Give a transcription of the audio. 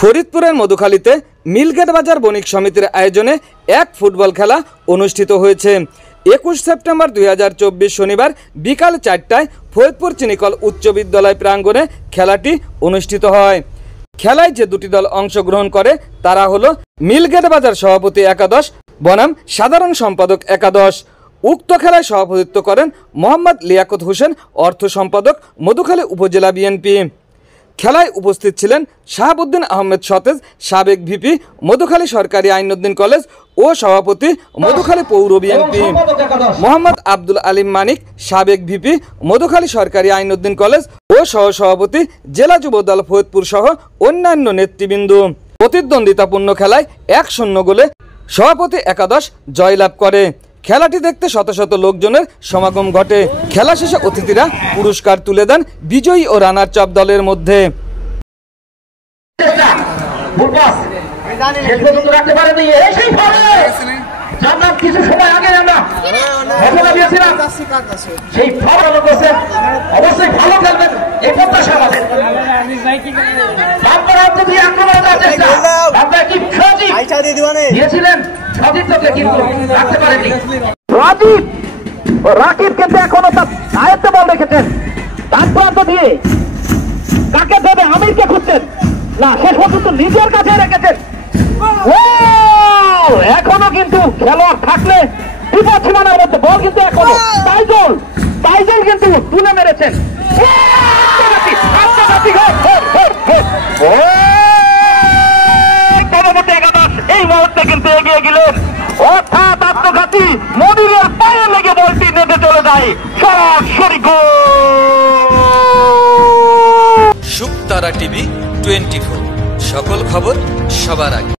ফরিদপুরের মধুখালীতে মিলগেট বাজার বণিক সমিতির আয়োজনে এক ফুটবল খেলা অনুষ্ঠিত হয়েছে। 21 সেপ্টেম্বর 2024 শনিবার বিকাল 4টায় ফরিদপুর চিনিকল উচ্চ বিদ্যালয় প্রাঙ্গণে খেলাটি অনুষ্ঠিত হয়। খেলায় যে দুটি দল অংশগ্রহণ করে তারা হলো মিলগেট বাজার সভাপতি একাদশ বনাম সাধারণ সম্পাদক একাদশ। উক্ত খেলায় সভাপতিত্ব করেন মোহাম্মদ লিয়াকত হোসেন, অর্থ সম্পাদক, মধুখালী উপজেলা বিএনপি। খেলায় উপস্থিত ছিলেন শাহাবুদ্দিন আহমেদ সতেজ, সাবেক ভিপি, মধুখালী সরকারি আইনউদ্দিন কলেজ ও সভাপতি, মধুখালী পৌর বিএনপি; মোহাম্মদ আব্দুল আলিম মানিক, সাবেক ভিপি, মধুখালী সরকারি আইনউদ্দিন কলেজ ও সহসভাপতি, জেলা যুবদল ফরিদপুর সহ অন্যান্য নেতৃবৃন্দ। প্রতিদ্বন্দ্বিতাপূর্ণ খেলায় 1-0 গোলে সভাপতি একাদশ জয়লাভ করে। খেলাটি দেখতে শত শত লোকজনের সমাগম ঘটে। খেলা শেষে অতিথিরা পুরস্কার তুলে দেন বিজয়ী ও রানার চাপ দলের মধ্যে। রাকিব কিন্তু এখনো তার আয়ত্তে বল রেখেছেন, তার প্রান্ত দিয়ে কাকে দেবে আমিরকে খুঁজছেন না, শেষ পর্যন্ত নিজের কাছে রেখেছেন। এখনো কিন্তু খেলোয়াড় থাকলে বিপদ সীমানার মধ্যে বল কিন্তু এখনো তাইজল কিন্তু তুলে মেরেছেন। এই মুহূর্তে কিন্তু এগিয়ে গেলেন, অর্থাৎ আত্মঘাতী মনিরের পায়ে লেগে বলটি নেমে চলে যায় সরাসরি গোল। শুকতারা টিভি 24, সকল খবর সবার আগে।